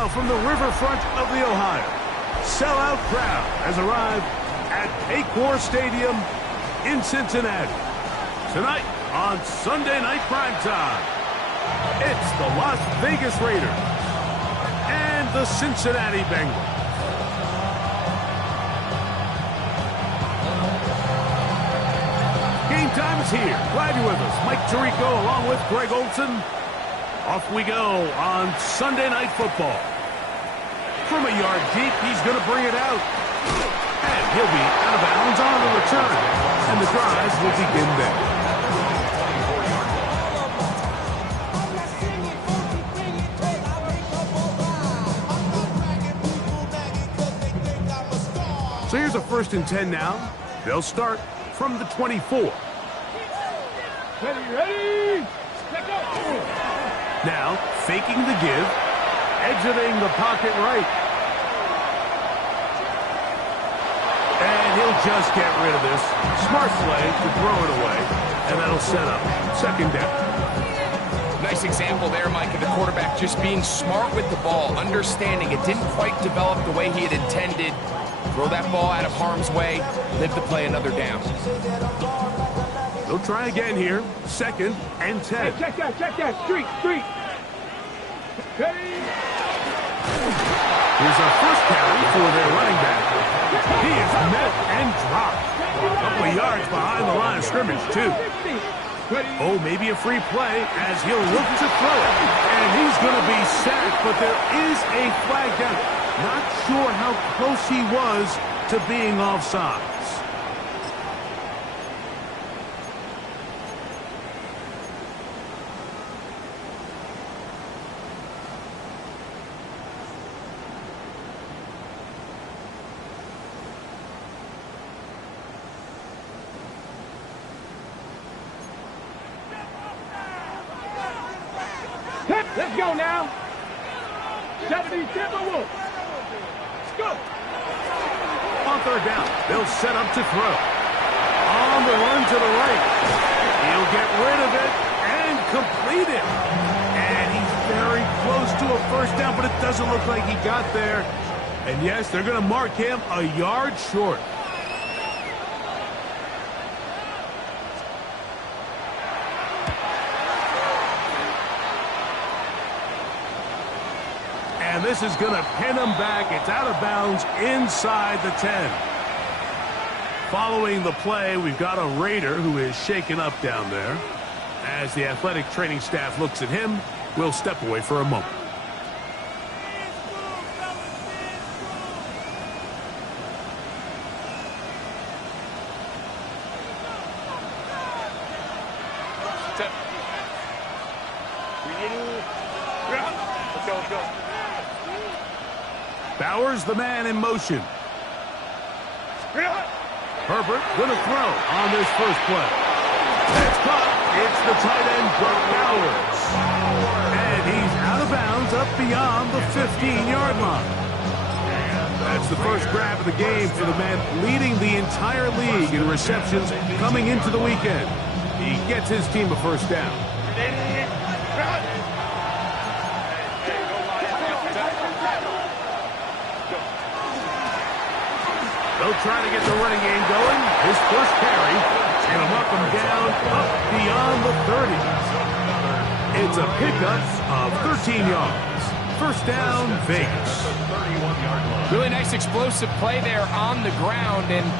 Now from the riverfront of the Ohio, sellout crowd has arrived at Paycor Stadium in Cincinnati. Tonight on Sunday Night Primetime, it's the Las Vegas Raiders and the Cincinnati Bengals. Game time is here. Glad you're with us. Mike Tirico along with Greg Olson. Off we go on Sunday Night Football. From a yard deep, he's going to bring it out. And he'll be out of bounds on the return. And the drive will begin there. So here's a 1st and 10 now. They'll start from the 24. Ready? Let go! Now, faking the give, exiting the pocket right. And he'll just get rid of this. Smart play to throw it away, and that'll set up 2nd down. Nice example there, Mike, of the quarterback just being smart with the ball, understanding it didn't quite develop the way he had intended. Throw that ball out of harm's way, live to play another down. They'll try again here. 2nd and 10. Hey, check that. Street. Hey. Here's our first carry for their running back. He is met and dropped. A couple of yards behind the line of scrimmage, too. Oh, maybe a free play as he'll look to throw it. And he's going to be sacked, but there is a flag down. Not sure how close he was to being offside. Let's go now. 70 Timberwolves. Let's go. On 3rd down, they'll set up to throw. On the run to the right. He'll get rid of it and complete it. And he's very close to a 1st down, but it doesn't look like he got there. And yes, they're going to mark him a yard short. And this is going to pin him back. It's out of bounds inside the 10. Following the play, we've got a Raider who is shaken up down there. As the athletic training staff looks at him, we'll step away for a moment. Let's go. Bowers, the man in motion. Herbert going to throw on this first play. That's caught. It's the tight end, Brock Bowers. And he's out of bounds up beyond the 15-yard line. That's the first grab of the game for the man leading the entire league in receptions coming into the weekend. He gets his team a 1st down. They'll try to get the running game going. His first carry is going to mark him down up beyond the 30. It's a pickup of 13 yards. 1st down, Vegas. Really nice explosive play there on the ground. And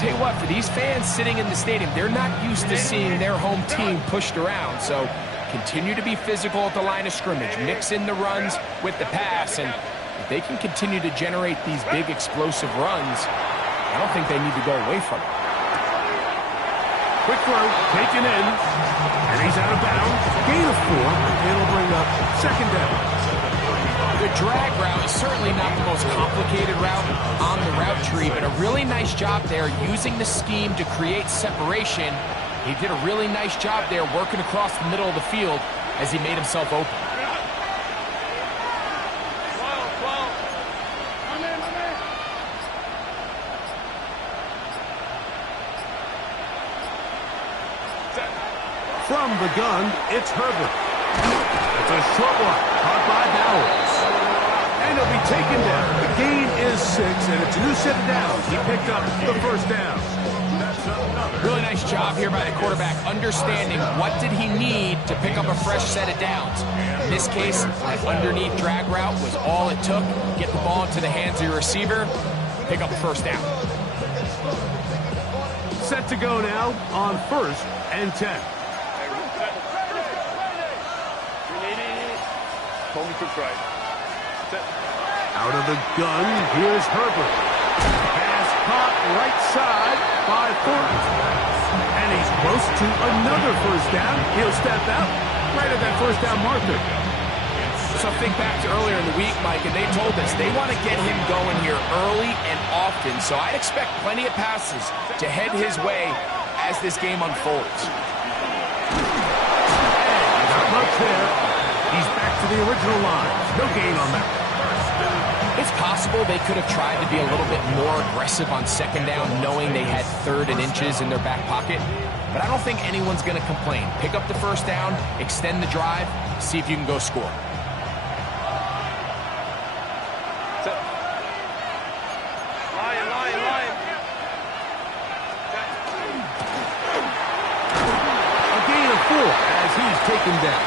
tell you what, for these fans sitting in the stadium, they're not used to seeing their home team pushed around. So continue to be physical at the line of scrimmage. Mix in the runs with the pass. And if they can continue to generate these big explosive runs, I don't think they need to go away from it. Quick throw, taken in, and he's out of bounds. Gain of 4, it'll bring up 2nd down. The drag route is certainly not the most complicated route on the route tree, but a really nice job there using the scheme to create separation. He did a really nice job there working across the middle of the field as he made himself open. From the gun, it's Herbert. It's a short one, caught by Bowers. And taken down. The gain is 6, and it's a new set of downs. He picked up the first down. Really nice job here by the quarterback, understanding what did he need to pick up a fresh set of downs. In this case, that underneath drag route was all it took. Get the ball into the hands of your receiver, pick up a first down. Set to go now on 1st and 10. Tony Cook's right. Out of the gun, here's Herbert. Pass caught right side by Thornton. And he's close to another first down. He'll step out right at that first down marker. So think back to earlier in the week, Mike, and they told us they want to get him going here early and often. So I'd expect plenty of passes to head his way as this game unfolds. And not much there. He's back to the original line. No gain on that. It's possible they could have tried to be a little bit more aggressive on second down, knowing they had 3rd and inches in their back pocket. But I don't think anyone's going to complain. Pick up the first down, extend the drive, see if you can go score. A gain of 4 as he's taken down.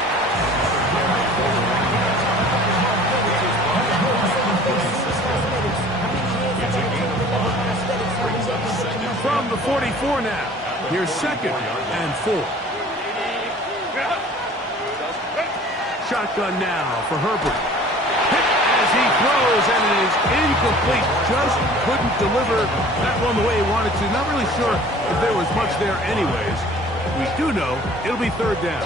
From the 44 now. Here's 2nd and 4. Shotgun now for Herbert. Hit as he throws, and it is incomplete. Just couldn't deliver that one the way he wanted to. Not really sure if there was much there anyways. We do know it'll be 3rd down.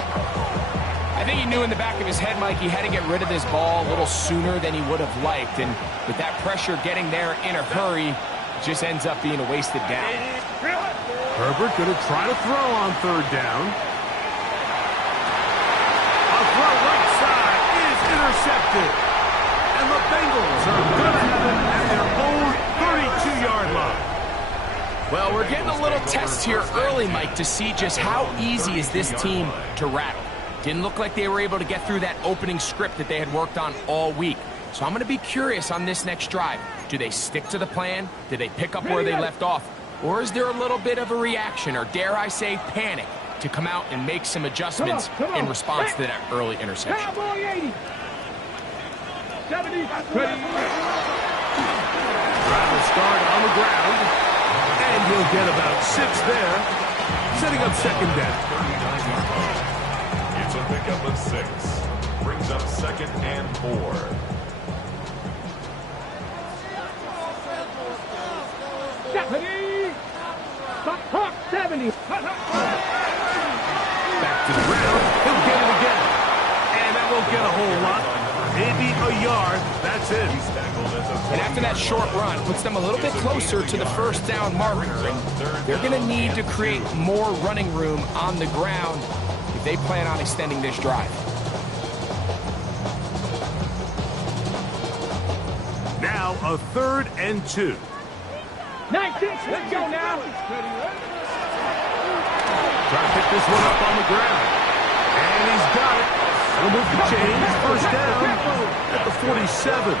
I think he knew in the back of his head, Mike, he had to get rid of this ball a little sooner than he would have liked. And with that pressure getting there in a hurry, it just ends up being a wasted down. Herbert going to try to throw on 3rd down. A throw right side is intercepted. And the Bengals are going to have it at their own 32-yard line. Well, we're getting a little test here early, Mike, to see just how easy is this team to rattle. Didn't look like they were able to get through that opening script that they had worked on all week. So I'm going to be curious on this next drive. Do they stick to the plan? Do they pick up where they left off? Or is there a little bit of a reaction, or dare I say panic, to come out and make some adjustments in response to that early interception? Cowboy 80. 70. Drive start on the ground. And he'll get about 6 there. Setting up 2nd down. It's a pickup of 6. Brings up 2nd and 4. Hawk 70. Back to the ground. He'll get it again. And that won't get a whole lot. Maybe a yard. That's it. And after that short run, puts them a little bit closer to the first down marker. And they're going to need to create more running room on the ground if they plan on extending this drive. Now a 3rd and 2. 19. Let's go now. Try to pick this one up on the ground. And he's got it. He'll move the chains. First down at the 47.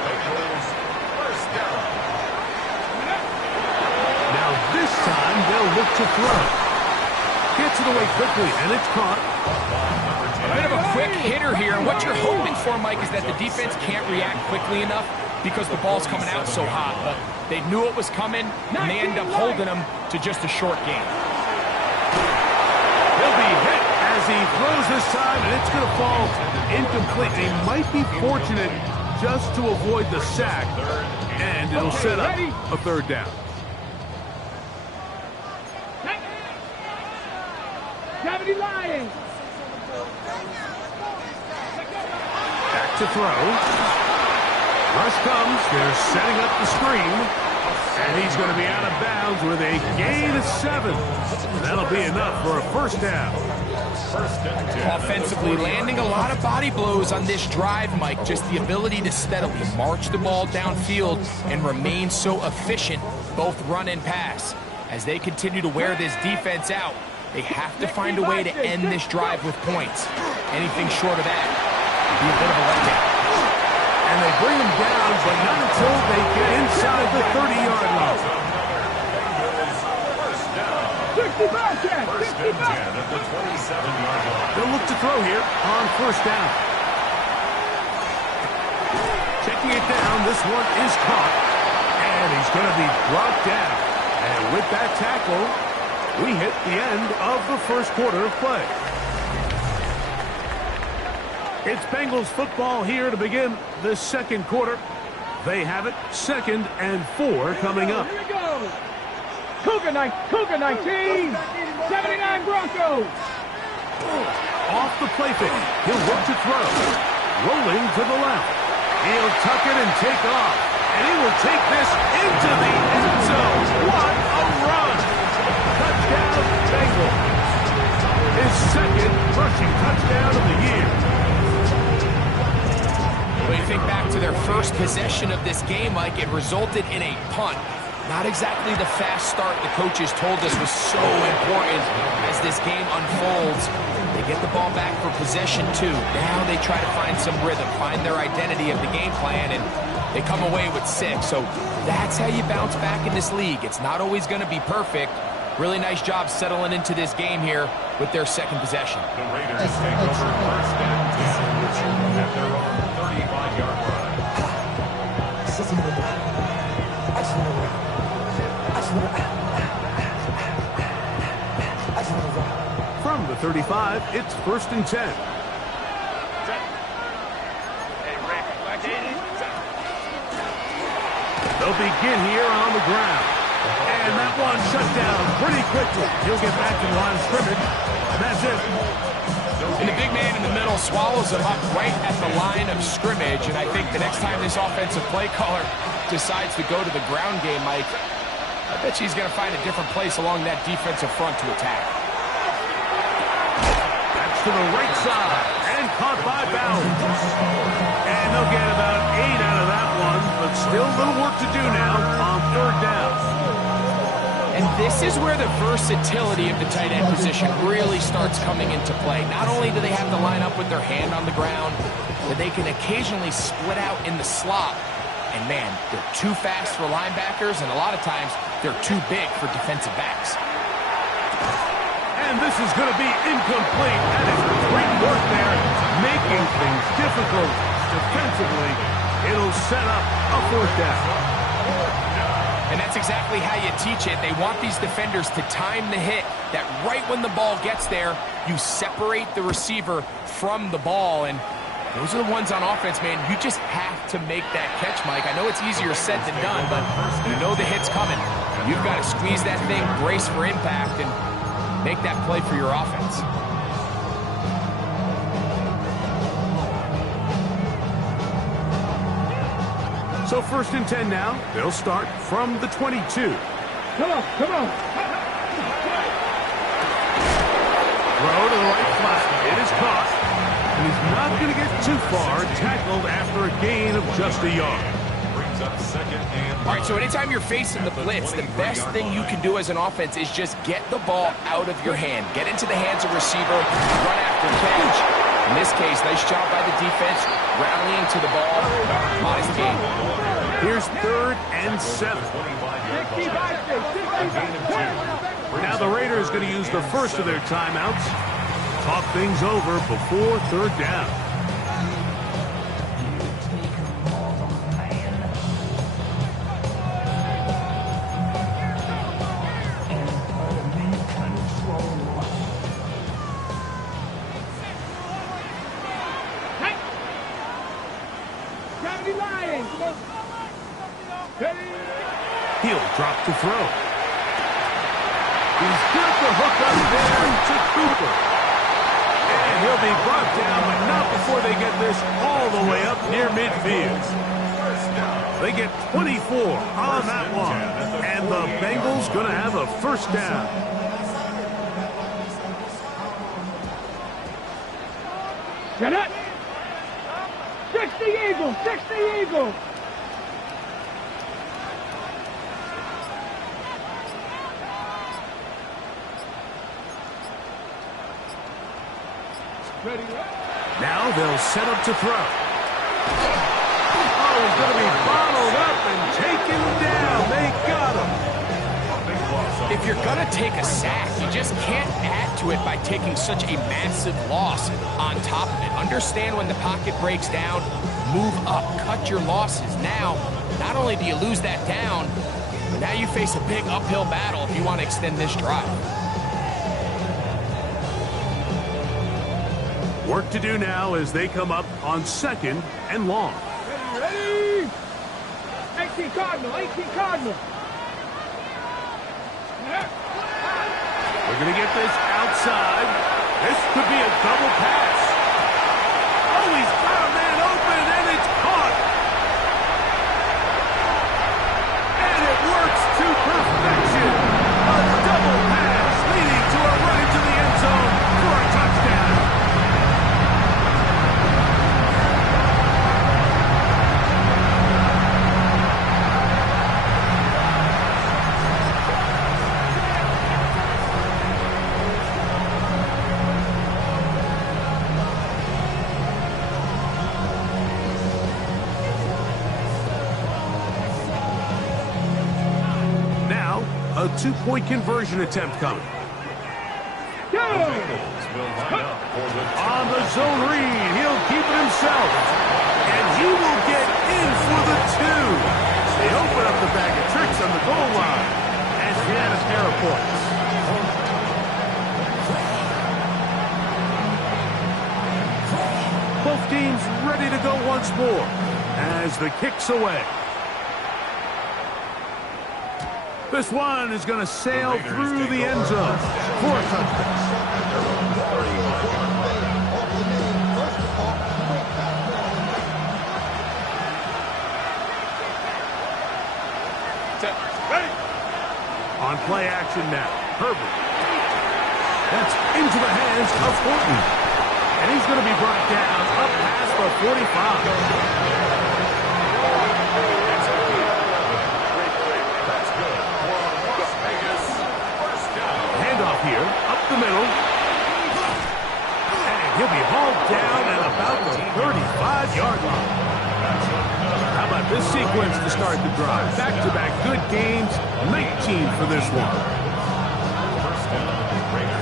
Now this time they'll look to throw. Gets it away quickly, and it's caught. A bit of a quick hitter here. And what you're hoping for, Mike, is that the defense can't react quickly enough because the ball's coming out so hot. But they knew it was coming, and they end up holding them to just a short game. He'll be hit as he throws this time, and it's going to fall incomplete. They might be fortunate just to avoid the sack, and it'll set up a 3rd down. 70 Lions. Back to throw. Rush comes. They're setting up the screen. And he's going to be out of bounds with a gain of 7. That'll be enough for a first down. Offensively, landing a lot of body blows on this drive, Mike. Just the ability to steadily march the ball downfield and remain so efficient, both run and pass. As they continue to wear this defense out, they have to find a way to end this drive with points. Anything short of that would be a bit of a letdown. And And they bring him down, but not until they get inside the 30-yard line. 65, Chad. First and 10 at the 27-yard line. They'll look to throw here on first down. Checking it down, this one is caught. And he's going to be brought down. And with that tackle, we hit the end of the first quarter of play. It's Bengals football here to begin the second quarter. They have it 2nd and 4 coming up. Here we go. Cougar 19. 79 Broncos. Off the play fake. He'll look to throw. Rolling to the left. He'll tuck it and take off. And he will take this into the end zone. What a run! Touchdown, Bengals. His 2nd rushing touchdown of the year. When you think back to their first possession of this game, Mike, it resulted in a punt. Not exactly the fast start the coaches told us was so important as this game unfolds. They get the ball back for possession 2. Now they try to find some rhythm, find their identity of the game plan, and they come away with 6. So that's how you bounce back in this league. It's not always going to be perfect. Really nice job settling into this game here with their 2nd possession. The Raiders take over first and 10 at their own 35-yard line. From the 35, it's 1st and 10. They'll begin here on the ground. And that one shut down pretty quickly. He'll get back to the line of scrimmage. And that's it. And the big man in the middle swallows him up right at the line of scrimmage. And I think the next time this offensive play caller decides to go to the ground game, Mike, I bet she's going to find a different place along that defensive front to attack. That's to the right side. And caught by Bowers. And they'll get about 8 out of that one. But still a little work to do now on 3rd down. And this is where the versatility of the tight end position really starts coming into play. Not only do they have to line up with their hand on the ground, but they can occasionally split out in the slot. And man, they're too fast for linebackers, and a lot of times they're too big for defensive backs. And this is going to be incomplete. That is great work there, making things difficult defensively. It'll set up a 4th down. And that's exactly how you teach it. They want these defenders to time the hit, that right when the ball gets there, you separate the receiver from the ball. And those are the ones on offense, man. You just have to make that catch, Mike. I know it's easier said than done, but you know the hit's coming. You've got to squeeze that thing, brace for impact, and make that play for your offense. So 1st and 10 now. They'll start from the 22. Come on. Throw to the right flat. It is caught. And he's not going to get too far. Tackled after a gain of just a yard. Brings up 2nd and 9. All right, so anytime you're facing the blitz, the best thing you can do as an offense is just get the ball out of your hand. Get into the hands of receiver, run after catch. In this case, nice job by the defense, rallying to the ball. Modest gain. Here's 3rd and 7. Now the Raiders going to use the first of their timeouts. Talk things over before 3rd down. He'll drop the throw. He's got the hook up there to Cooper. And he'll be brought down, but not before they get this all the way up near midfield. They get 24 on that one. And the Bengals going to have a 1st down. Get it. 60 Eagles. 60 Eagles. Now they'll set up to throw. you're going to take a sack, you just can't add to it by taking such a massive loss on top of it. Understand when the pocket breaks down, move up, cut your losses. Now, not only do you lose that down, but now you face a big uphill battle if you want to extend this drive. Work to do now as they come up on 2nd and long. Ready? 18 Cardinal, 18 Cardinal. We're going to get this outside. This could be a double pass. Oh, he's got a man open, and it's caught. And it works to perfection. A double pass leading to a run into the end zone for a touchdown. A two-point conversion attempt coming. Go! On the zone read, he'll keep it himself. And he will get in for the 2. They open up the bag of tricks on the goal line. And he had a pair of points. Both teams ready to go once more as the kick's away. This one is going to sail through the end zone for a touchdown. On play action now, Herbert. That's into the hands of Horton. And he's going to be brought down up past the 45. Here, up the middle. And he'll be hauled down at about the 35-yard line. How about this sequence to start the drive? Back-to-back good games, 19 for this one.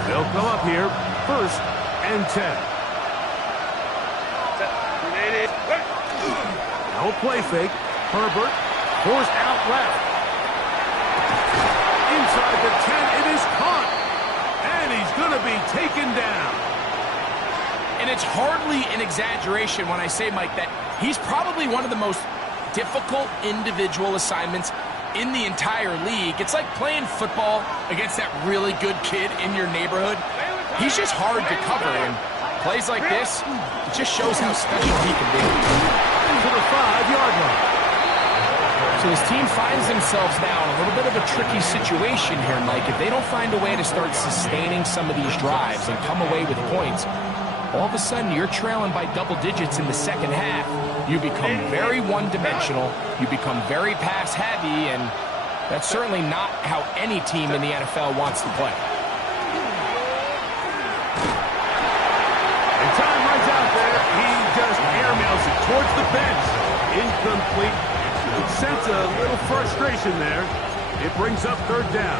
They'll come up here, 1st and 10. Now a play fake. Herbert forced out left. Inside the 10, it is caught. And he's going to be taken down. And it's hardly an exaggeration when I say, Mike, that he's probably one of the most difficult individual assignments in the entire league. It's like playing football against that really good kid in your neighborhood. He's just hard to cover, and plays like this, it just shows how special he can be. To the 5-yard line. So his team finds themselves now in a little bit of a tricky situation here, Mike. If they don't find a way to start sustaining some of these drives and come away with points, all of a sudden you're trailing by double digits in the second half. You become very one-dimensional. You become very pass-heavy, and that's certainly not how any team in the NFL wants to play. And time runs out there. He just airmails it towards the bench. Incomplete. You can sense a little frustration there. It brings up 3rd down.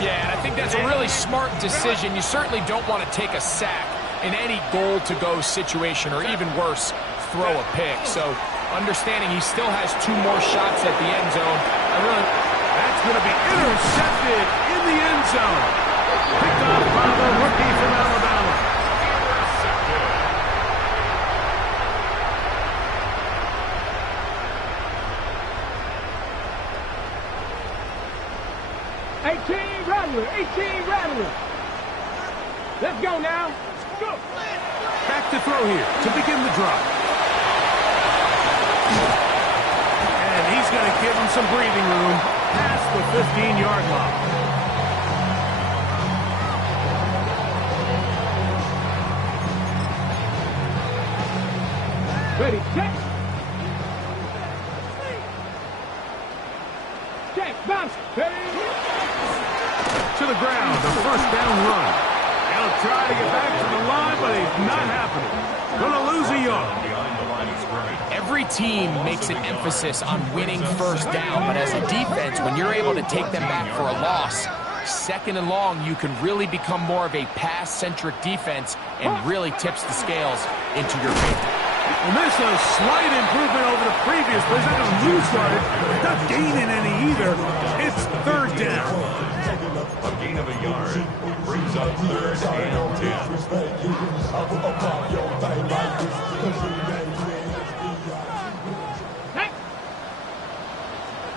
Yeah, and I think that's a really smart decision. You certainly don't want to take a sack in any goal-to-go situation, or even worse, throw a pick. So understanding he still has 2 more shots at the end zone. That's going to be intercepted in the end zone. Picked off by the rookie from Alabama. Rattler, 18 Rattler. Let's go now. Go. Back to throw here to begin the drive. And he's going to give him some breathing room past the 15-yard line. Ready, check. Check, bounce. To the ground, the 1st down run. He'll try to get back to the line, but he's not happening. Going to lose a yard. Every Every team makes an emphasis on winning first down, but as a defense, when you're able to take them back for a loss, second and long, you can really become more of a pass-centric defense and really tips the scales into your favor. And this is a slight improvement over the previous play. Not going to lose yardage, not gaining any either. It's third down. A gain of a yard brings up third and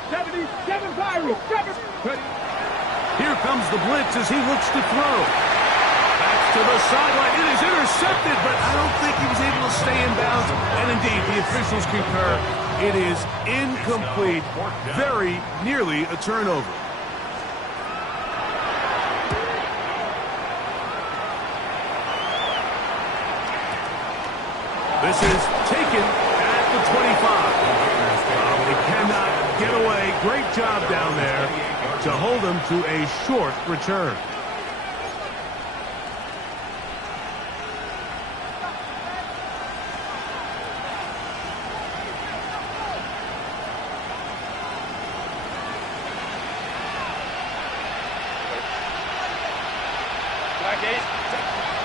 77 Pirates. Here comes the blitz as he looks to throw. Back to the sideline. It is intercepted, but I don't think he was able to stay in bounds. And indeed, the officials concur. It is incomplete. Very nearly a turnover. This is taken at the 25. They cannot get away. Great job down there to hold him to a short return.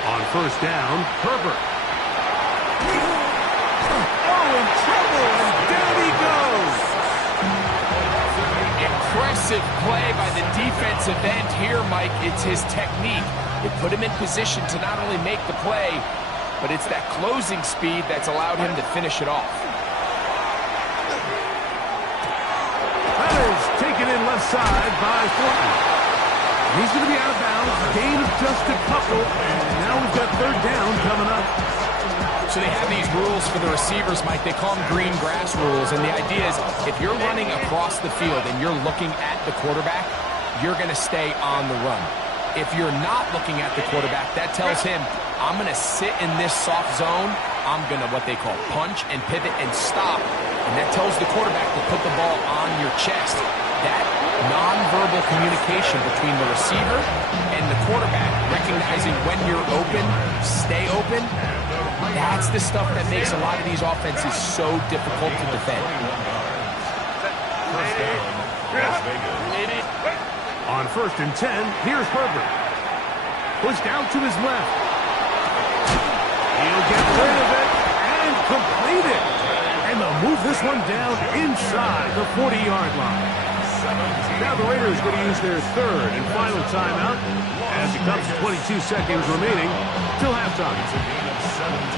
On first down, Herbert. Oh, in trouble, and down he goes. Impressive play by the defensive end here, Mike. It's his technique. It put him in position to not only make the play, but it's that closing speed that's allowed him to finish it off. That is taken in left side by Thornton. He's going to be out of bounds. Gain of just a couple. Now we've got third down coming up. So they have these rules for the receivers, Mike. They call them green grass rules. And the idea is if you're running across the field and you're looking at the quarterback, you're going to stay on the run. If you're not looking at the quarterback, that tells him, I'm going to sit in this soft zone. I'm going to what they call punch and pivot and stop. And that tells the quarterback to put the ball on your chest. That nonverbal communication between the receiver and the quarterback, recognizing when you're open, stay open, that's the stuff that makes a lot of these offenses so difficult to defend. First down, Las Vegas. On first and 10, here's Herbert. Pushed out to his left. He'll get rid of it and complete it. And they'll move this one down inside the 40-yard line. Now the Raiders going to use their third and final timeout as it comes to 22 seconds remaining till halftime.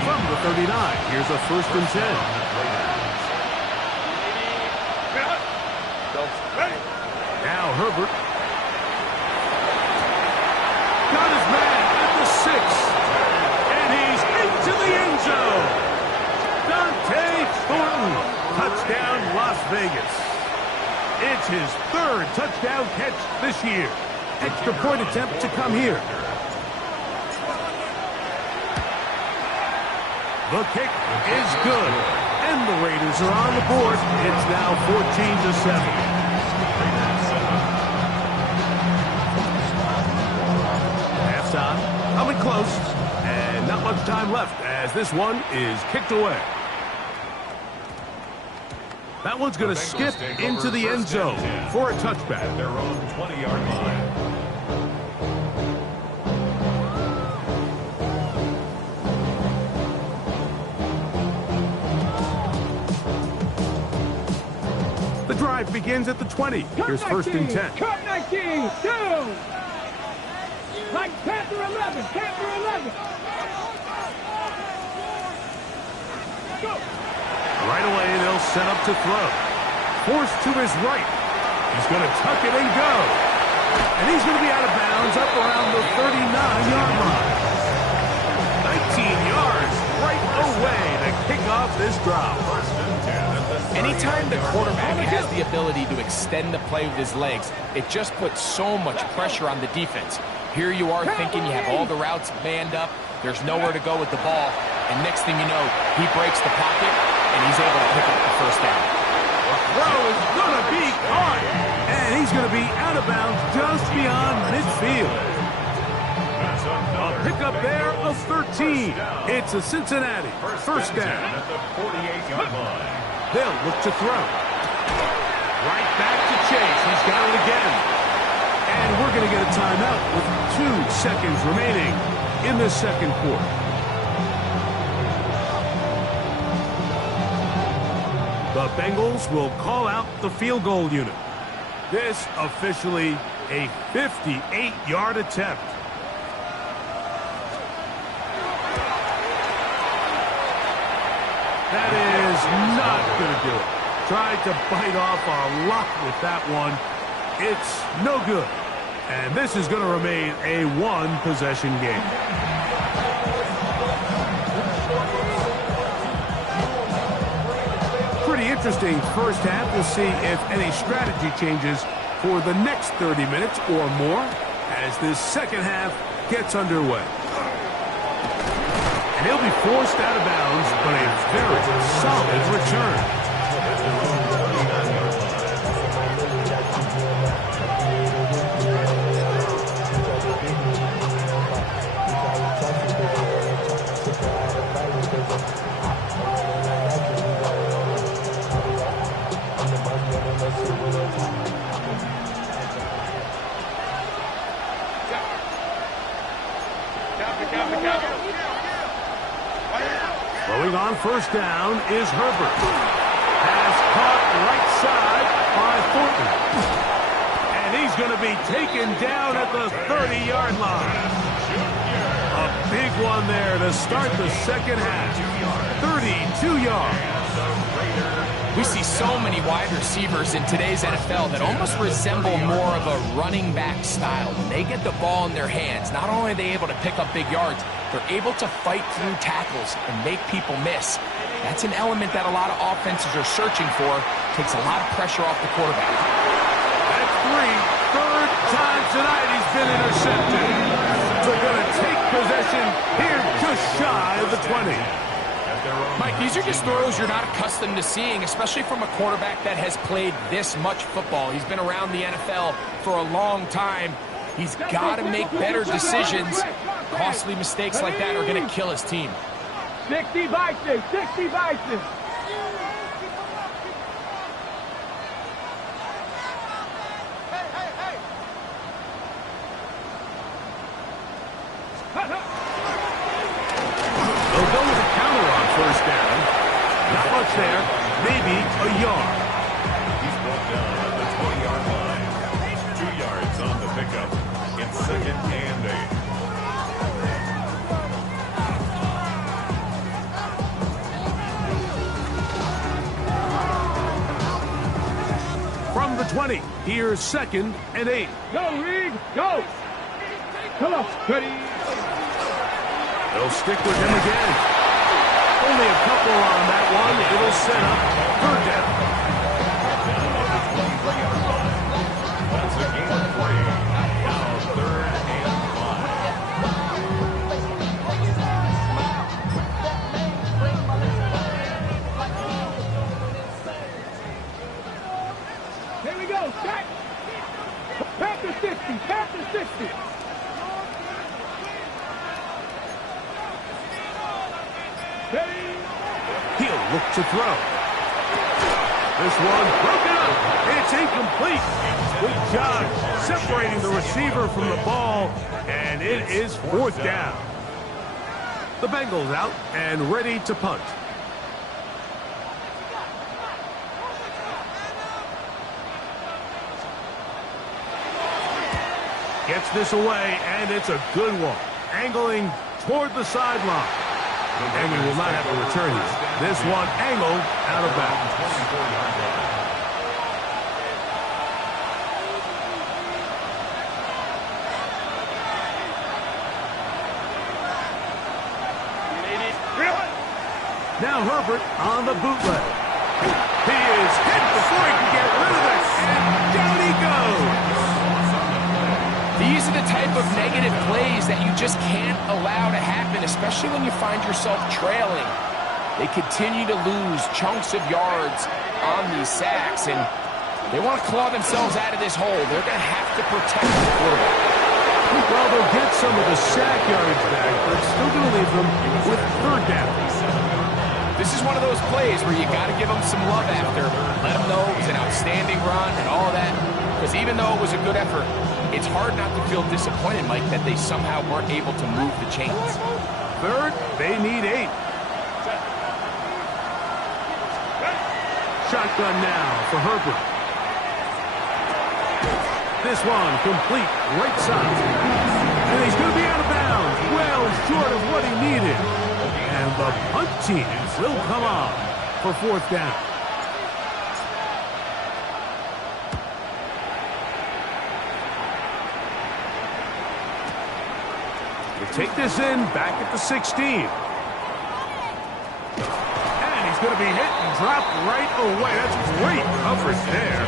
From the 39, here's a first and 10. Now Herbert. Got his man at the 6. And he's into the end zone. Dante Thornton. Touchdown, Las Vegas. It's his third touchdown catch this year. Extra point attempt to come here. The kick is good. And the Raiders are on the board. It's now 14-7. Halftime. Coming close. And not much time left as this one is kicked away. That one's going to skip into the end zone for a touchback. At their own 20-yard line. The drive begins at the 20. Here's first and 10. Cut 19. Down. Like Panther 11. Panther 11. Go. Right away, they'll set up to throw. Forced to his right. He's going to tuck it and go. And he's going to be out of bounds up around the 39-yard line. 19 yards right away to kick off this drive. Anytime the quarterback has the ability to extend the play with his legs, it just puts so much pressure on the defense. Here you are thinking you have all the routes manned up. There's nowhere to go with the ball. And next thing you know, he breaks the pocket, and he's able to pick up the first down. The throw is going to be caught, and he's going to be out of bounds just beyond midfield. A pickup there of 13. It's a Cincinnati first down. At the 48-yard line. They'll look to throw. Right back to Chase. He's got it again. And we're going to get a timeout with 2 seconds remaining in the second quarter. The Bengals will call out the field goal unit. This officially a 58-yard attempt. That is not going to do it. Tried to bite off a lot with that one. It's no good. And this is going to remain a 1-possession game. Pretty interesting first half. We'll see if any strategy changes for the next 30 minutes or more as this second half gets underway. And he'll be forced out of bounds, but a very solid return. Throwing on first down is Herbert. Has caught right side by Thornton. And he's going to be taken down at the 30-yard line. A big one there to start the second half. 32 yards. We see so many wide receivers in today's NFL that almost resemble more of a running back style. When they get the ball in their hands, not only are they able to pick up big yards, they're able to fight through tackles and make people miss. That's an element that a lot of offenses are searching for. Takes a lot of pressure off the quarterback. That's 3. Third time tonight he's been intercepted. So going to take possession here just shy of the 20. Mike, these are just throws you're not accustomed to seeing, especially from a quarterback that has played this much football. He's been around the NFL for a long time. He's got to make better decisions. Costly mistakes like that are going to kill his team. 60 Bison, 60 Bison. They'll go with a counter on first down. Not much there. Maybe a yard. He's brought down at the 20-yard line. 2 yards on the pickup. It's 2nd and 8. From the 20, here's 2nd and 8. Go, Reed, go. Come on, Cuddy. They'll stick with him again. Only a couple on that one. It'll set up 3rd down. That's a game of 3. Now 3rd and 5. Here we go, set. Panther 60, Panther 60. He'll look to throw. This one broken up. It's incomplete. Good job separating the receiver from the ball, and it is 4th down. The Bengals out and ready to punt. Gets this away, and it's a good one. Angling toward the sideline. And we will not have a return here. This one angled out of bounds. 24-yard line. Now Herbert on the bootleg. He is hit before he can get rid of it, and down he goes. These are the type of negative plays that you just can't allow to happen, especially when you find yourself trailing. They continue to lose chunks of yards on these sacks, and they want to claw themselves out of this hole. They're going to have to protect the quarterback. Well, they'll get some of the sack yards back, but it's still going to leave them with 3rd down. This is one of those plays where you got to give him some love after. Let him know it was an outstanding run and all of that. Because even though it was a good effort, it's hard not to feel disappointed, Mike, that they somehow weren't able to move the chains. Third, they need 8. Shotgun now for Herbert. This one complete, right side. And he's going to be out of bounds, well short of what he needed. And the punt team will come on for 4th down. They take this in back at the 16. And he's going to be hit and dropped right away. That's great coverage there.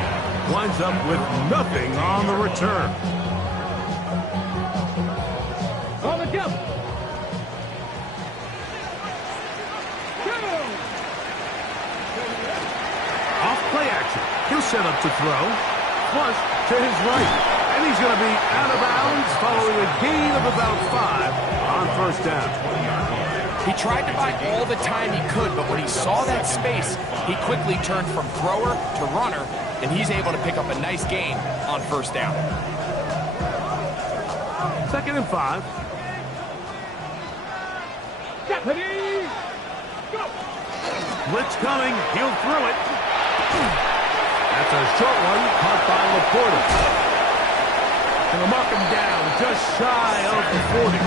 Winds up with nothing on the return. On the jump. Off play action. He'll set up to throw. Flush to his right. And he's going to be out of bounds following a gain of about 5 on 1st down. He tried to buy all the time he could, but when he saw that space, he quickly turned from thrower to runner, and he's able to pick up a nice gain on 1st down. 2nd and 5. Deputy! Go! Blitz coming. He'll throw it. That's a short one caught by Laporta. Gonna mark him down just shy of the 40.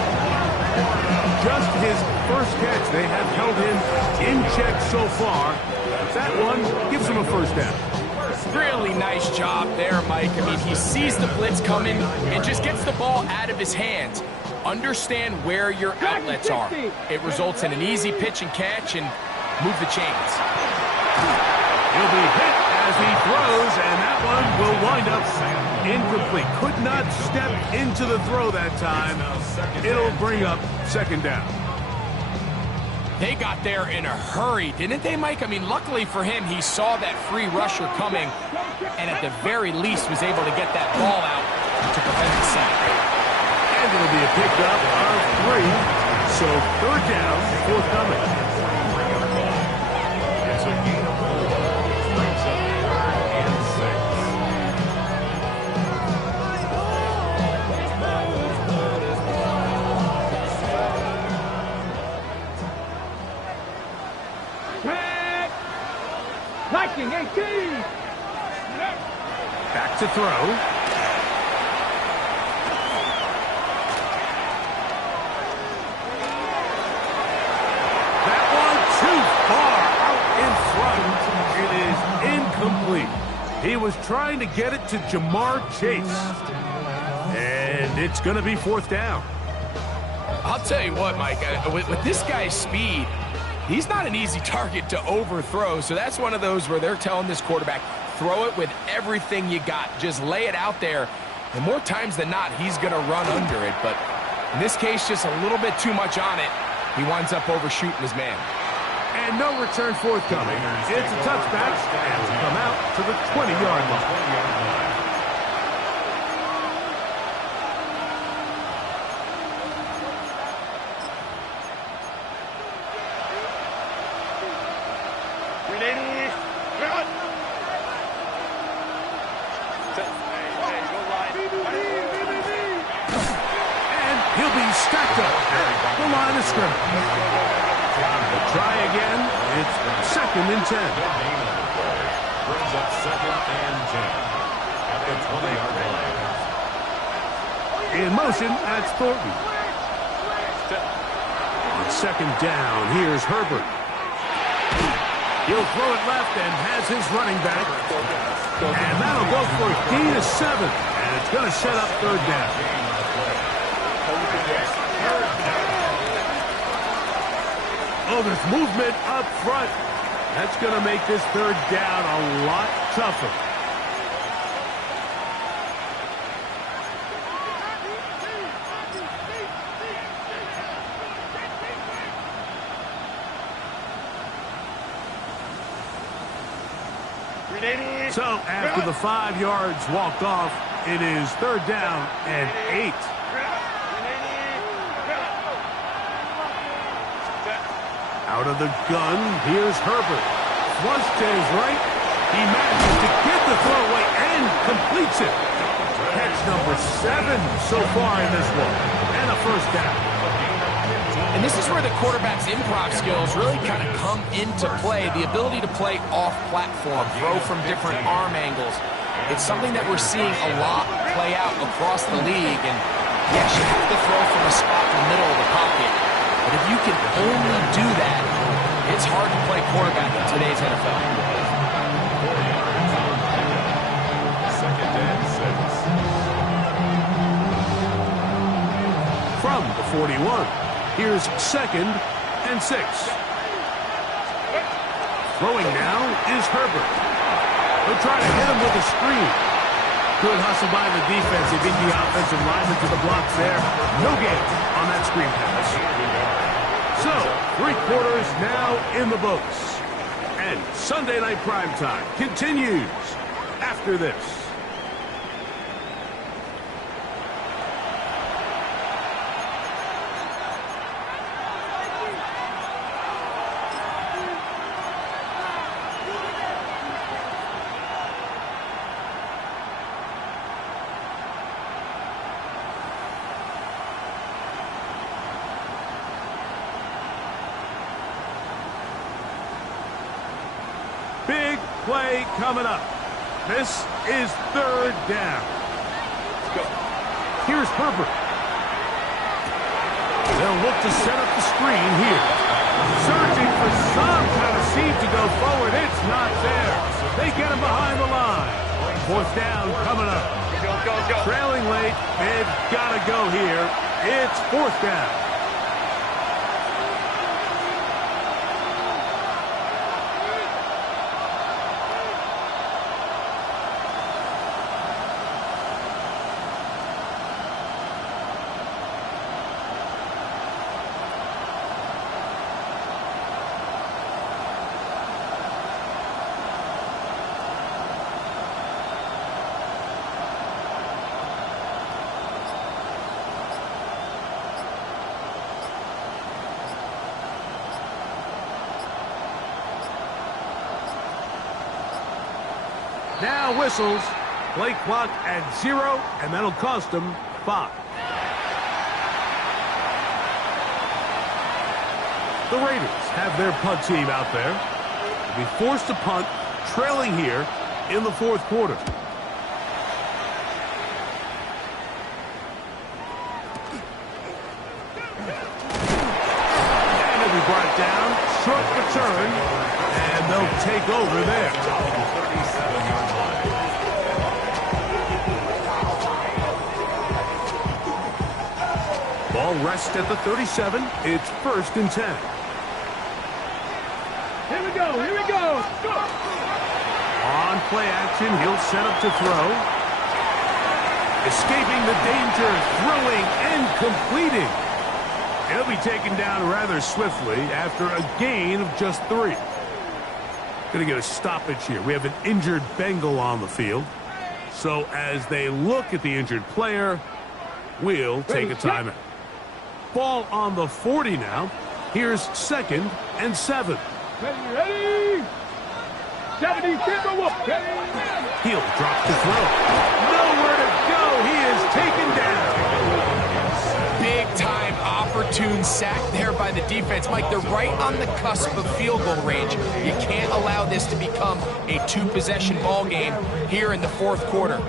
Just his first catch. They have held him in check so far. That one gives him a 1st down. Really nice job there, Mike. I mean, he sees the blitz coming and just gets the ball out of his hands. Understand where your outlets are. It results in an easy pitch and catch and move the chains. He'll be hit as he throws, and that one will wind up incomplete. Could not step into the throw that time. It'll bring up 2nd down. They got there in a hurry, didn't they, Mike? I mean, luckily for him, he saw that free rusher coming and at the very least was able to get that ball out to prevent the sack. And it'll be a pickup of 3. So 3rd down, forthcoming. It's a gain of 4. Brings up 3rd and 6. Tag! Viking 18! Back to throw. That one too far out in front. It is incomplete. He was trying to get it to Jamar Chase. And it's going to be 4th down. I'll tell you what, Mike, with this guy's speed, he's not an easy target to overthrow, so that's one of those where they're telling this quarterback, throw it with everything you got. Just lay it out there, and more times than not, he's going to run under it. But in this case, just a little bit too much on it. He winds up overshooting his man. And no return forthcoming. It's a touchback, and will come out to the 20-yard line. He'll be stacked up at the line of scrimmage. They'll try again. It's 2nd and 10. Brings up 2nd and 10 at the 20-yard line. In motion, that's Thornton. On 2nd down, here's Herbert. He'll throw it left and has his running back. And that'll go for a gain of 7. And it's going to set up 3rd down. Oh, there's movement up front. That's going to make this 3rd down a lot tougher. So after the 5 yards walked off, it is 3rd down and 8. Out of the gun, here's Herbert. Flush to his right. He manages to get the throw away and completes it. Catch number 7 so far in this one. And a first down. And this is where the quarterback's improv skills really kind of come into play. The ability to play off-platform, throw from different arm angles. It's something that we're seeing a lot play out across the league. And yes, you have to throw from a spot in the middle of the pocket. But if you can only do that, it's hard to play quarterback in today's NFL. Second and 6. From the 41, here's 2nd and 6. Throwing now is Herbert. They'll try to hit him with a screen. Good hustle by the defense. They beat the offensive lineman to the blocks there. No gain on that screen pass. So, 3 quarters now in the books. And Sunday Night Primetime continues after this. Big play coming up. This is 3rd down. Let's go. Here's Herbert. They'll look to set up the screen here. Searching for some kind of seam to go forward. It's not there. They get him behind the line. 4th down coming up. Go. Trailing late. They've got to go here. It's 4th down. Now whistles. Play clock at 0, and that'll cost them 5. The Raiders have their punt team out there. They'll be forced to punt, trailing here in the 4th quarter. And it'll be brought down. Short return, and they'll take over there. 37-yard line. Ball rests at the 37. It's 1st and 10. Here we go. Go. On play action, he'll set up to throw. Escaping the danger, throwing and completing. He'll be taken down rather swiftly after a gain of just 3. Going to get a stoppage here. We have an injured Bengal on the field. So as they look at the injured player, we'll take a timeout. Ball on the 40 now. Here's 2nd and 7. Ready. 70, He'll drop the throw. Nowhere to go. He is taken down. Big time opportune sack there by the defense. Mike, they're right on the cusp of field goal range. You can't allow this to become a 2-possession ball game here in the 4th quarter.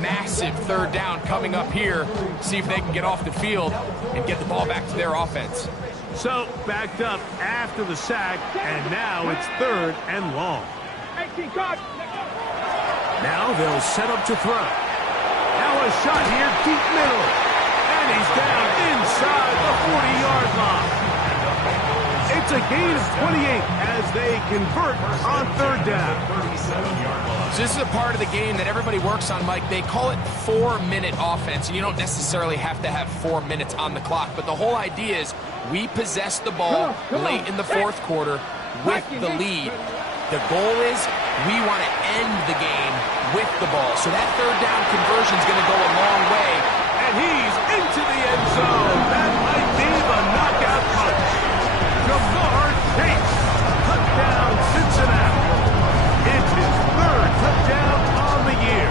Massive 3rd down coming up here. See if they can get off the field and get the ball back to their offense. So backed up after the sack, and now it's 3rd and long. 18 guard. Now they'll set up to throw. Now a shot here, deep middle. And he's down inside the 40-yard line. It's a gain of 28 as they convert on 3rd down. 37-yard line. So this is a part of the game that everybody works on, Mike. They call it 4-minute offense, and you don't necessarily have to have 4 minutes on the clock. But the whole idea is we possess the ball late in the 4th quarter with the lead. The goal is we want to end the game with the ball. So that 3rd down conversion is going to go a long way. And he's into the end zone. That might be the knockout punch. Jamar Chase. Touchdown, Cincinnati. It's his third touchdown on the year.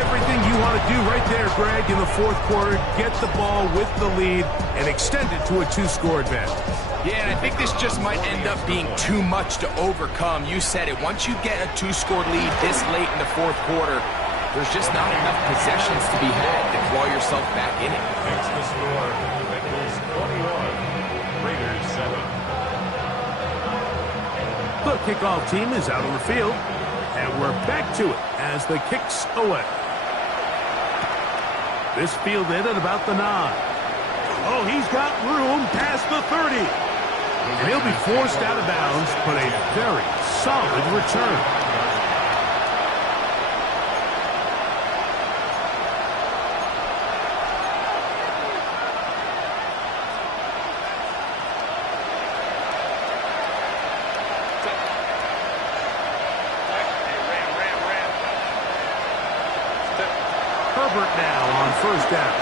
Everything you want to do right there, Greg, in the fourth quarter. Get the ball with the lead and extend it to a 2-score advantage. Yeah, and I think this just might end up being too much to overcome. You said it. Once you get a 2-score lead this late in the fourth quarter, there's just not enough possessions to be had to claw yourself back in it. Makes the score. Bengals 21, Raiders 7. The kickoff team is out on the field, and we're back to it as the kick's away. This fielded at about the 9. Oh, he's got room past the 30. And he'll be forced out of bounds, but a very solid return. Herbert now on first down.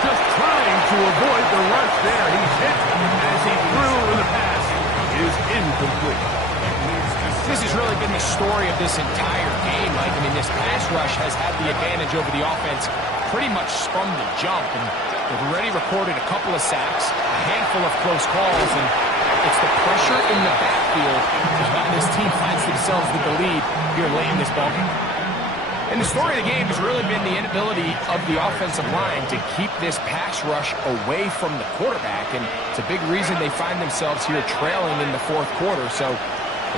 Just trying to avoid the rush there. He's hit as he threw in the pass. Is incomplete. This has really been the story of this entire game. Like, I mean, this pass rush has had the advantage over the offense pretty much from the jump. And they've already recorded a couple of sacks, a handful of close calls, and it's the pressure in the backfield that this team finds themselves with the lead here late in this ballgame. And the story of the game has really been the inability of the offensive line to keep this pass rush away from the quarterback. And it's a big reason they find themselves here trailing in the fourth quarter. So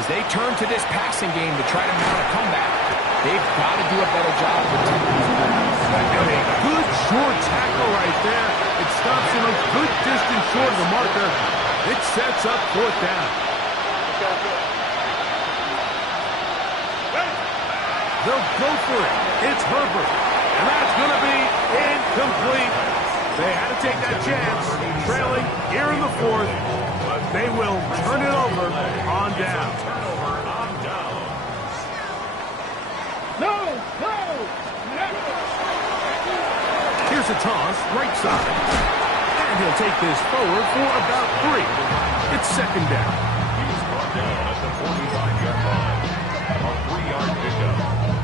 as they turn to this passing game to try to mount a comeback, they've got to do a better job of protecting the And a good short tackle right there. It stops him a good distance short of the marker. It sets up fourth down. They'll go for it. It's Herbert. And that's going to be incomplete. They had to take that chance. Trailing here in the fourth. But they will turn it over on down. No. Here's a toss, right side. And he'll take this forward for about 3. It's second down. He was brought down at the 45-yard line. A 3-yard pickup.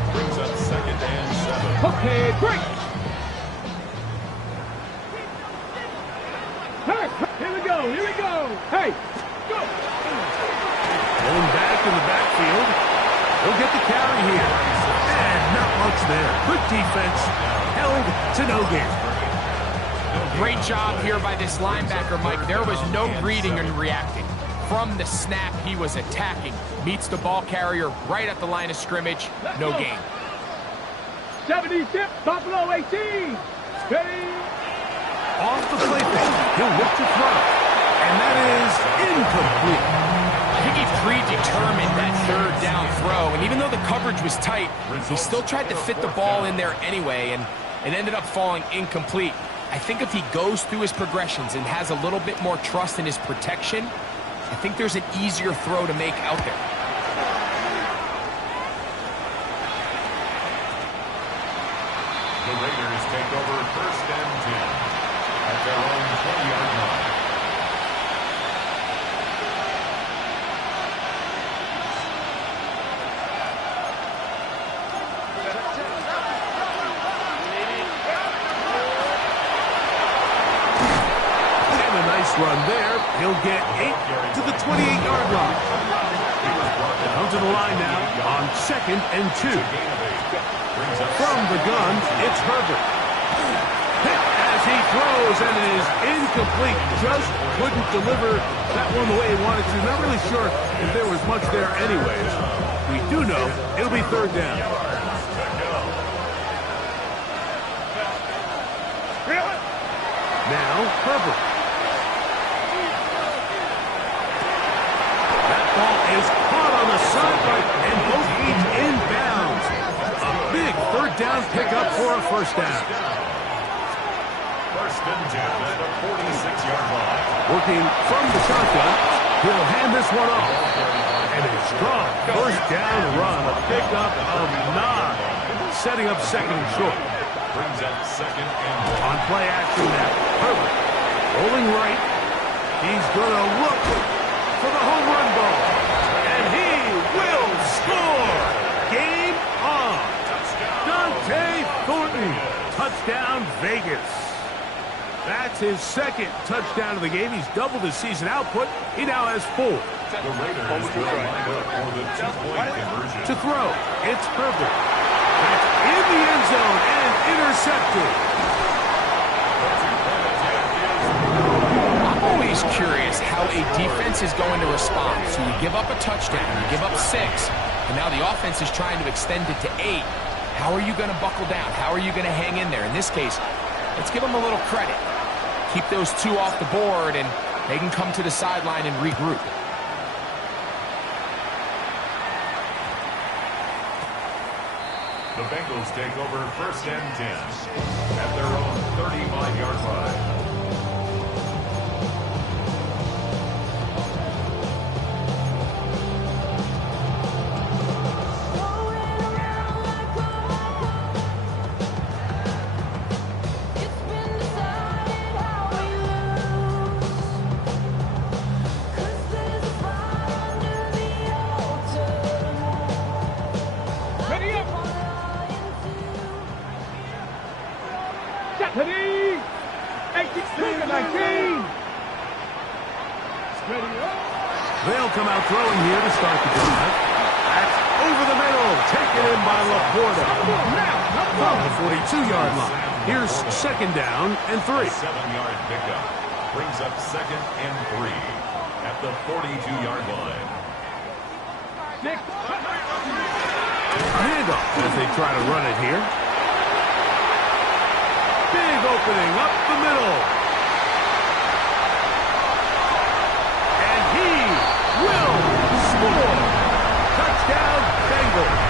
Brings up second and 7. Okay, great. Hey, here we go. Hey, go. Going back in the backfield. He'll get the carry here. And not much there. Good defense. Held to no gain. Great job here by this linebacker, Mike. There was no reading and reacting. From the snap, he was attacking. Meets the ball carrier right at the line of scrimmage. No gain. 76, Buffalo 18. Steady. Off the play fake. He'll look to throw. And that is incomplete. I think he predetermined that third down throw. And even though the coverage was tight, he still tried to fit the ball in there anyway. And it ended up falling incomplete. I think if he goes through his progressions and has a little bit more trust in his protection, I think there's an easier throw to make out there. The Raiders take over first and 10 at their own 20-yard line. And a nice run there. He'll get 8 to the 28-yard line. Down to the line now on second and 2. From the gun, it's Herbert. Hit as he throws, and it is incomplete. Just couldn't deliver that one the way he wanted to. Not really sure if there was much there anyways. We do know it'll be third down. Now, Herbert. That ball is caught on the sideline, and both feet inbounds. A big third down pickup for a first down. First and 10 at the 46-yard line. Working from the shotgun, he'll hand this one off. And a strong first down run, a pickup of 9, setting up second and short. Brings up second and 1. On play action now, Herbert Rolling right. He's going to look for the home run ball. And he will score. Game on. Dante Thornton. Touchdown, Vegas. That's his second touchdown of the game. He's doubled his season output. He now has 4. The Raiders will line up for the 2-point conversion. To throw. It's Herbert. That's in the end zone and intercepted. I'm always curious how a defense is going to respond. So you give up a touchdown, you give up 6, and now the offense is trying to extend it to 8. How are you going to buckle down? How are you going to hang in there? In this case, let's give them a little credit. Keep those 2 off the board, and they can come to the sideline and regroup. The Bengals take over 1st and 10 at their own 35-yard line. They'll come out throwing here to start the drive. That's over the middle. Taken in by Laporta. From the 42-yard line. Here's 2nd down and 3. A 7-yard pickup brings up 2nd and 3 at the 42-yard line. Handoff as they try to run it here. Big opening up the middle. And he will score. Touchdown, Bengals.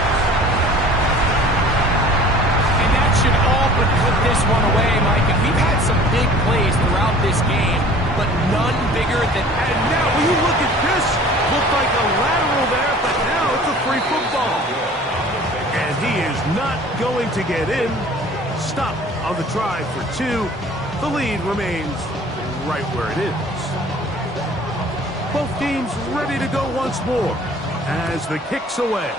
And that should all but put this one away, Mike. And we've had some big plays throughout this game, but none bigger than... And now, will you look at this? Looked like a lateral there, but now it's a free football. And he is not going to get in. Stop on the try for 2. The lead remains right where it is. Both teams ready to go once more as the kick's away.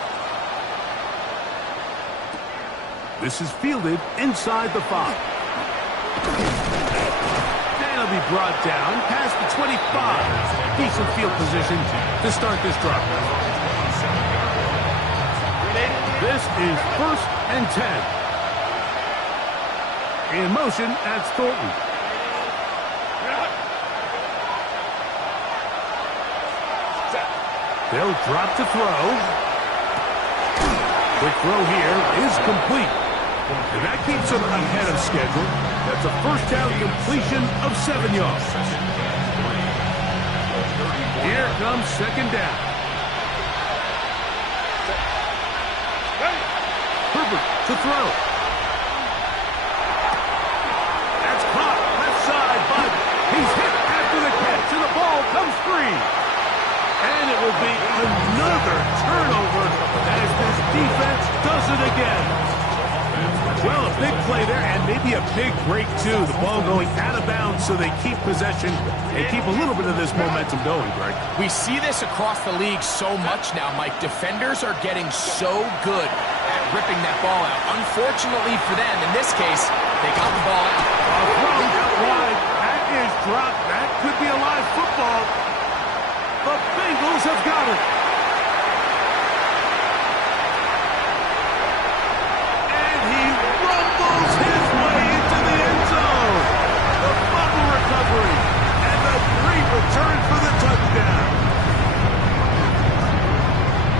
This is fielded inside the 5. And it'll be brought down past the 25. Decent field position to start this drive. This is 1st and 10. In motion, that's Thornton. They'll drop to throw. Quick throw here is complete. And that keeps them ahead of schedule. That's a 1st down completion of 7 yards. Here comes 2nd down. Herbert to throw. That's caught left side, but he's hit after the catch, and the ball comes free. And it will be another turnover as this defense does it again. Well, a big play there, and maybe a big break, too. The ball going out of bounds, so they keep possession and keep a little bit of this momentum going, Greg. We see this across the league so much now, Mike. Defenders are getting so good at ripping that ball out. Unfortunately for them, in this case, they got the ball out. Thrown out wide. That is dropped. That could be a live football. The Bengals have got it. And he rumbles his way into the end zone. The fumble recovery. And the great return for the touchdown.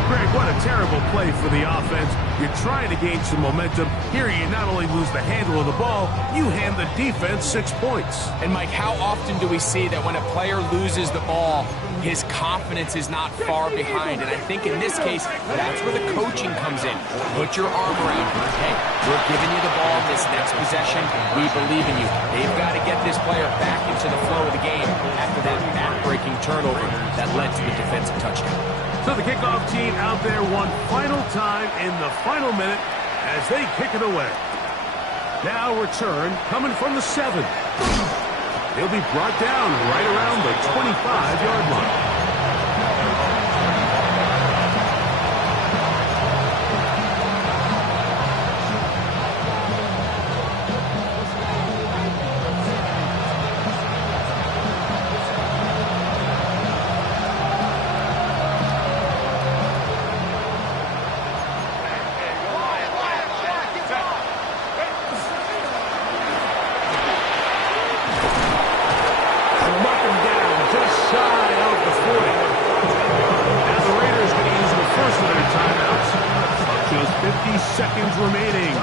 Greg, what a terrible play for the offense. You're trying to gain some momentum. Here you not only lose the handle of the ball, you hand the defense 6 points. And, Mike, how often do we see that when a player loses the ball, his confidence is not far behind? And I think in this case, that's where the coaching comes in. Put your arm around him. Hey, we're giving you the ball this next possession. We believe in you. They've got to get this player back into the flow of the game after that back-breaking turnover that led to the defensive touchdown. So the kickoff team out there one final time in the final minute as they kick it away. Now return coming from the 7. He'll be brought down right around the 25-yard line. Seconds remaining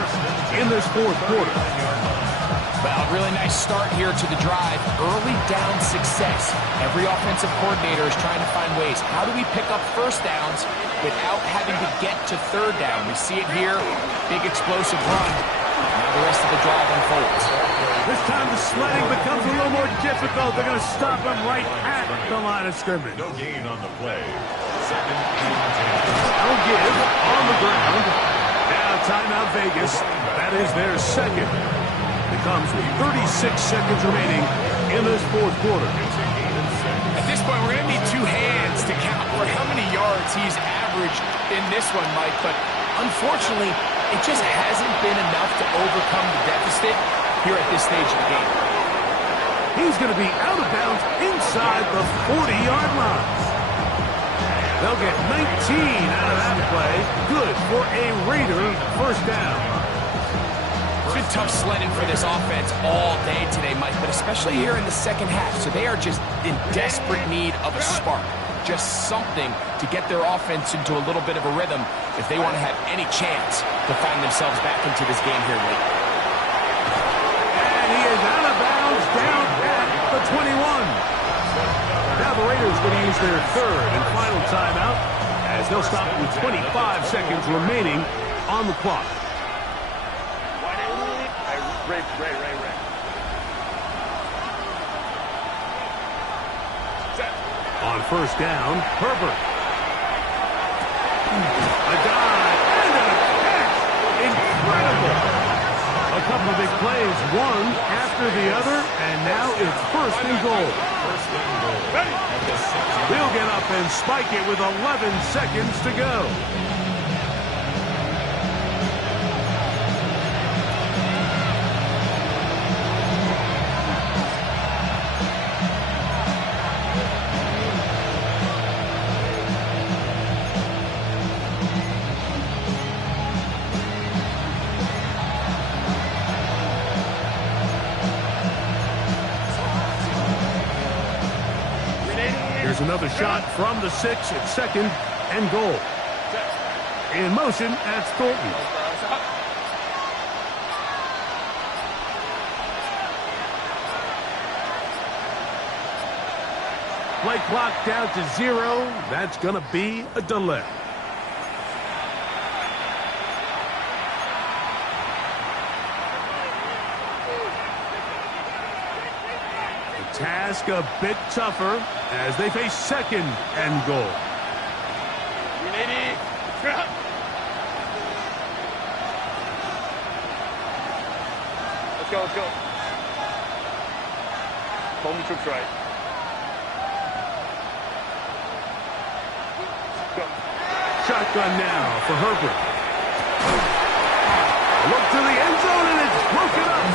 in this fourth quarter. Well, really nice start here to the drive. Early down success. Every offensive coordinator is trying to find ways. How do we pick up first downs without having to get to third down? We see it here. Big explosive run. Now the rest of the drive unfolds. This time the sledding becomes a little more difficult. They're going to stop him right at the line of scrimmage. No gain on the play. Second and 10. I'll give on the ground. Now timeout Vegas. That is their second. It comes with 36 seconds remaining in this fourth quarter. At this point, we're going to need two hands to count for how many yards he's averaged in this one, Mike. But unfortunately, it just hasn't been enough to overcome the deficit here at this stage of the game. He's going to be out of bounds inside the 40-yard line. They'll get 19 out of that play. Good for a Raider first down. It's been tough sledding for this offense all day today, Mike, but especially here in the second half. So they are just in desperate need of a spark. Just something to get their offense into a little bit of a rhythm if they want to have any chance to find themselves back into this game here late. And he is out of bounds down at the 21. Now the Raiders going to use their third and final timeout as they'll stop with 25 seconds remaining on the clock. On first down, Herbert. A dive and a catch. Incredible. A couple of big plays, one after the other, and now it's first and goal. They'll get up and spike it with 11 seconds to go. Here's another shot from the 6 at second and goal. In motion, that's Thornton. Play clock down to 0. That's going to be a delay. Task a bit tougher as they face second and goal. Let's go, let's go. Home troops right. Go. Shotgun now for Herbert. Look to the end zone, and it's broken up.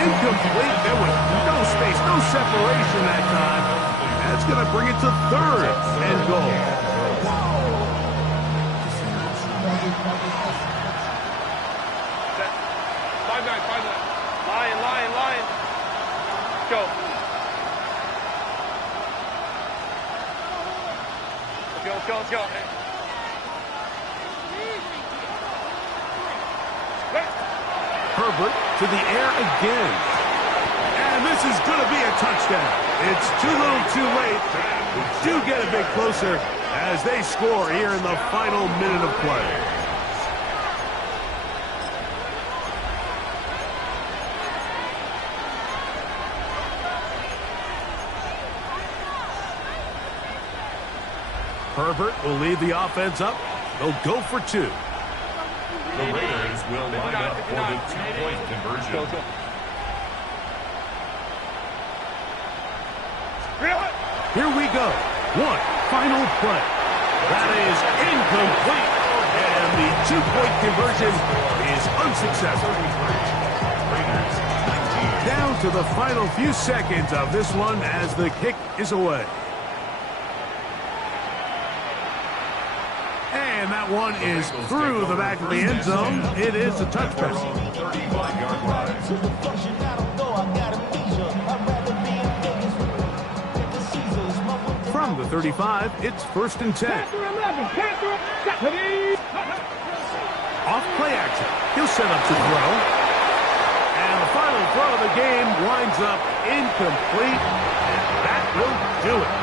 Incomplete. There was no space, no separation that time. That's going to bring it to third and goal. Line. Go. Let's go. Herbert to the air again. And this is going to be a touchdown. It's too little too late. We do get a bit closer as they score here in the final minute of play. Herbert will lead the offense up. They'll go for 2. The Raiders will line up for the 2-point conversion. Here we go. One final play. That is incomplete. And the two-point conversion is unsuccessful. Down to the final few seconds of this one as the kick is away. And that one is through the back of the end zone. It is a touchback. 35-yard line. From the 35, it's 1st and 10. Panther 11. Panther. Off play action. He'll set up to throw. And the final throw of the game winds up incomplete. And that will do it.